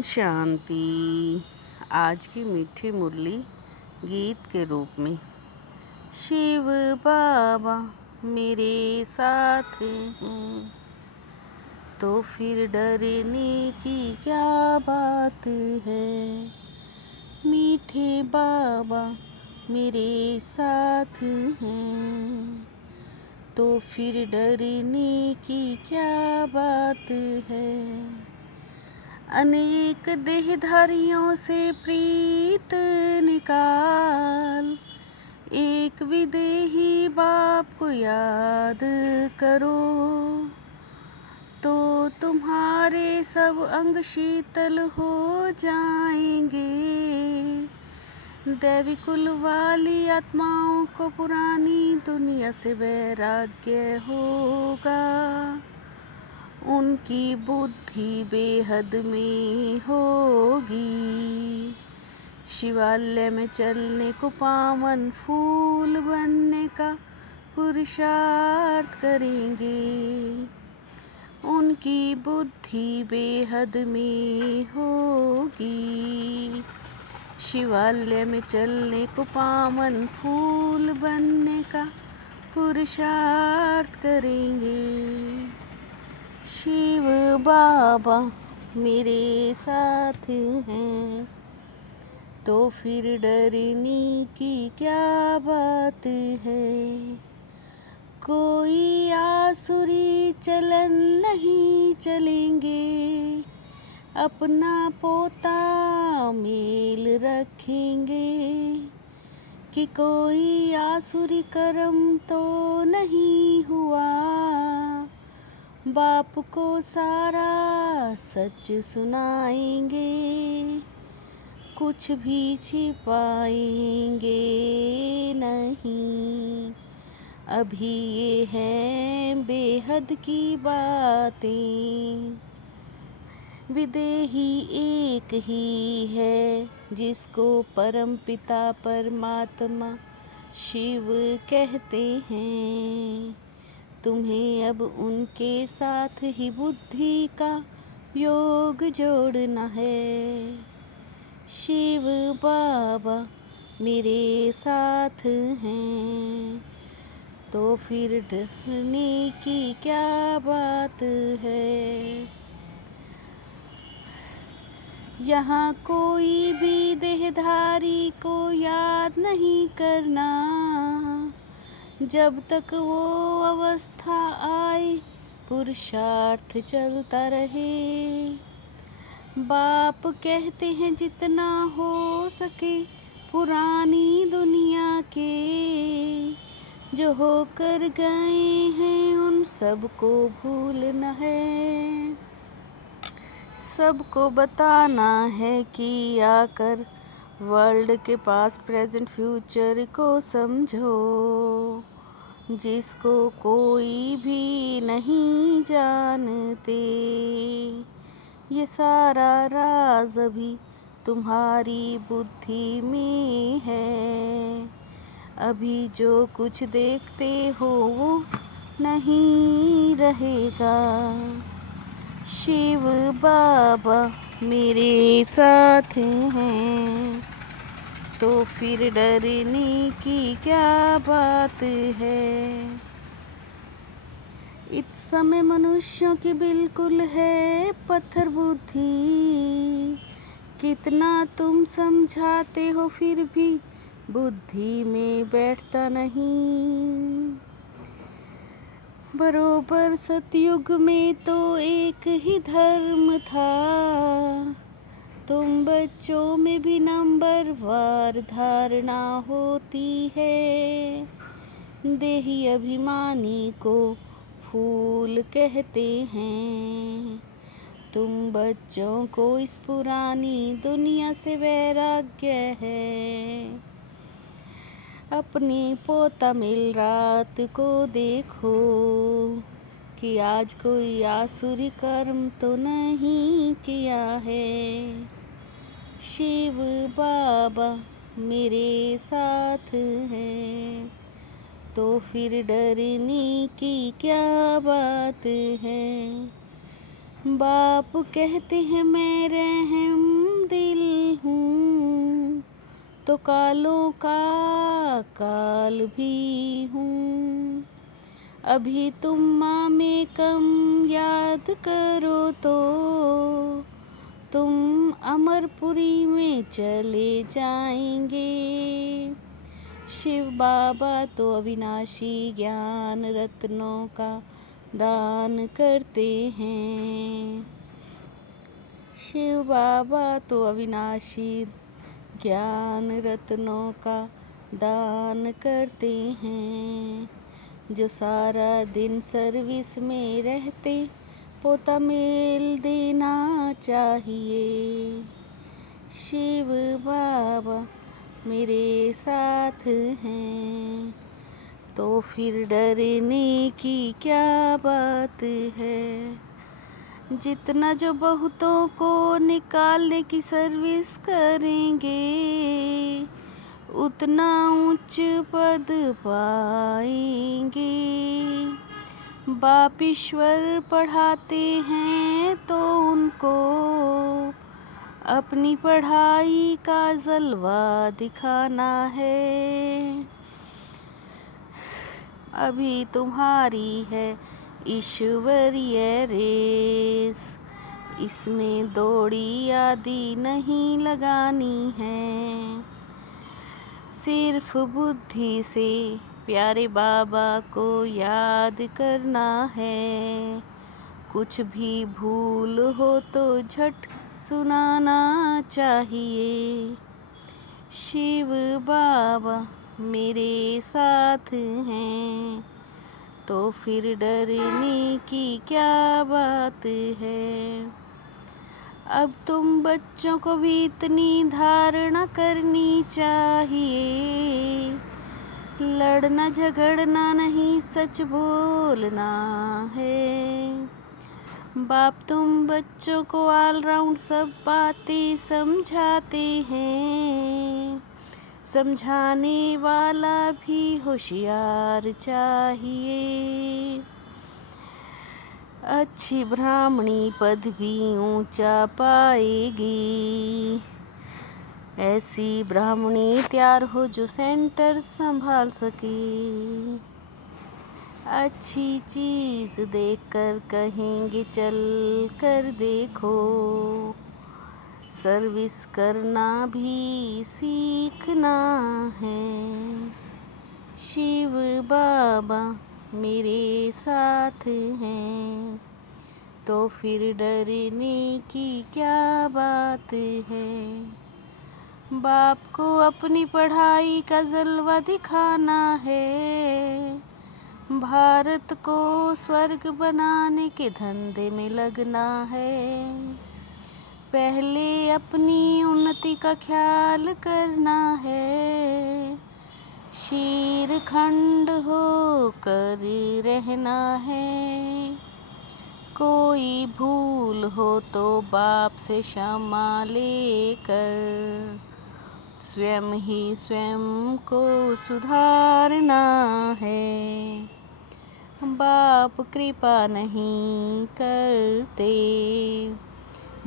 ओम शांति। आज की मीठी मुरली गीत के रूप में। शिव बाबा मेरे साथ हैं तो फिर डरने की क्या बात है। मीठे बाबा मेरे साथ हैं तो फिर डरने की क्या बात है। अनेक देहधारियों से प्रीत निकाल, एक विदेही बाप को याद करो तो तुम्हारे सब अंग शीतल हो जाएंगे। दैवी कुल वाली आत्माओं को पुरानी दुनिया से वैराग्य होगा। उनकी बुद्धि बेहद में होगी। शिवालय में चलने को पावन फूल बनने का पुरुषार्थ करेंगे। उनकी बुद्धि बेहद में होगी। शिवालय में चलने को पावन फूल बनने का पुरुषार्थ करेंगे। शिव बाबा मेरे साथ हैं तो फिर डरने की क्या बात है। कोई आसुरी चलन नहीं चलेंगे, अपना पोता मेल रखेंगे। कि कोई आसुरी कर्म तो नहीं हुआ, बाप को सारा सच सुनाएंगे। कुछ भी छिपाएंगे नहीं, अभी ये हैं बेहद की बातें। विदेही एक ही है जिसको परम पिता परमात्मा शिव कहते हैं। तुम्हें अब उनके साथ ही बुद्धि का योग जोड़ना है। शिव बाबा मेरे साथ हैं तो फिर डरने की क्या बात है। यहाँ कोई भी देहधारी को याद नहीं करना, जब तक वो अवस्था आए पुरुषार्थ चलता रहे। बाप कहते हैं जितना हो सके पुरानी दुनिया के जो होकर गए हैं उन सबको भूलना है। सबको बताना है कि आकर वर्ल्ड के पास प्रेजेंट फ्यूचर को समझो, जिसको कोई भी नहीं जानते। ये सारा राज अभी तुम्हारी बुद्धि में है। अभी जो कुछ देखते हो वो नहीं रहेगा। शिव बाबा मेरे साथ हैं तो फिर डरने की क्या बात है। इस समय मनुष्यों की बिल्कुल है पत्थर बुद्धि। कितना तुम समझाते हो फिर भी बुद्धि में बैठता नहीं। बरोबर सतयुग में तो एक ही धर्म था, तुम बच्चों में भी नंबर वार धारणा होती है। देही अभिमानी को फूल कहते हैं। तुम बच्चों को इस पुरानी दुनिया से वैराग्य है। अपने पोता मिल रात को देखो कि आज कोई आसुरी कर्म तो नहीं किया है। शिव बाबा मेरे साथ हैं तो फिर डरने की क्या बात है। बाप कहते हैं मैं रहम दिल हूँ, तो कालों का काल भी हूँ। अभी तुम माँ में कम याद करो तो तुम अमरपुरी में चले जाएंगे। शिव बाबा तो अविनाशी ज्ञान रत्नों का दान करते हैं। शिव बाबा तो अविनाशी ज्ञान रत्नों का दान करते हैं। जो सारा दिन सर्विस में रहते पोता मेल देना चाहिए। शिव बाबा मेरे साथ हैं, तो फिर डरने की क्या बात है। जितना जो बहुतों को निकालने की सर्विस करेंगे, उतना उच्च पद पाएंगे। बाप ईश्वर पढ़ाते हैं तो उनको अपनी पढ़ाई का जलवा दिखाना है। अभी तुम्हारी है ईश्वरीय रेस, इसमें दौड़ी आदि नहीं लगानी है। सिर्फ बुद्धि से प्यारे बाबा को याद करना है। कुछ भी भूल हो तो झट सुनाना चाहिए। शिव बाबा मेरे साथ हैं, तो फिर डरने की क्या बात है। अब तुम बच्चों को भी इतनी धारणा करनी चाहिए। लड़ना झगड़ना नहीं, सच बोलना है। बाप तुम बच्चों को ऑलराउंड सब बातें समझाते हैं। समझाने वाला भी होशियार चाहिए। अच्छी ब्राह्मणी पद भी ऊंचा पाएगी। ऐसी ब्राह्मणी तैयार हो जो सेंटर संभाल सके। अच्छी चीज देखकर कहेंगे चल कर देखो। सर्विस करना भी सीखना है। शिव बाबा मेरे साथ हैं, तो फिर डरने की क्या बात है। बाप को अपनी पढ़ाई का जलवा दिखाना है। भारत को स्वर्ग बनाने के धंधे में लगना है। पहले अपनी उन्नति का ख्याल करना है। शीर खंड हो कर रहना है। कोई भूल हो तो बाप से क्षमा लेकर स्वयं ही स्वयं को सुधारना है। बाप कृपा नहीं करते,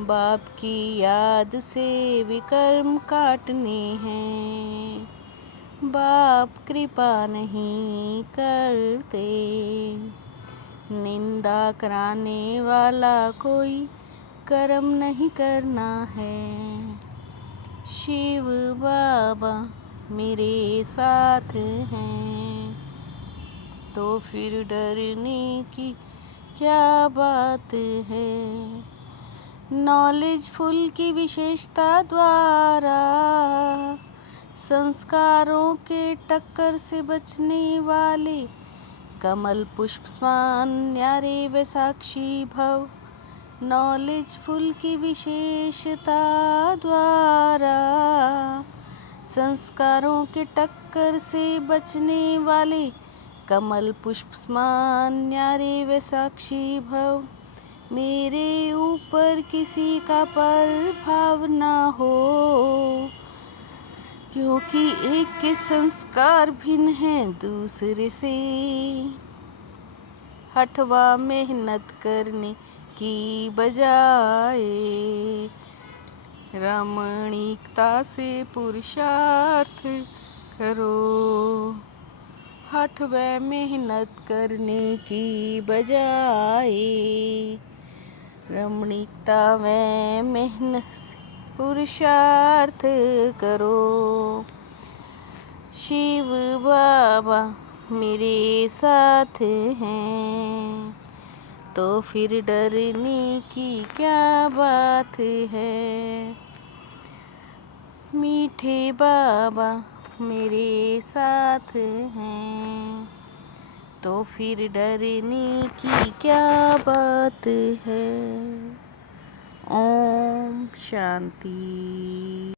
बाप की याद से विकर्म काटने हैं। बाप कृपा नहीं करते, निंदा कराने वाला कोई कर्म नहीं करना है। शिव बाबा मेरे साथ हैं, तो फिर डरने की क्या बात है। नॉलेजफुल की विशेषता द्वारा संस्कारों के टक्कर से बचने वाले कमल पुष्प समान न्यारे व साक्षी भव। नॉलेजफुल की विशेषता द्वारा संस्कारों के टक्कर से बचने वाले कमल पुष्प समान न्यारे व साक्षी भव। मेरे ऊपर किसी का प्रभाव ना हो, क्योंकि एक के संस्कार भिन्न हैं दूसरे से। हठवा मेहनत करने की बजाय रमणीकता से पुरुषार्थ करो। हठ व मेहनत करने की बजाय रमणीकता व मेहनत से पुरुषार्थ करो। शिव बाबा मेरे साथ हैं तो फिर डरने की क्या बात है। मीठे बाबा मेरे साथ हैं तो फिर डरने की क्या बात है। ओम शांति।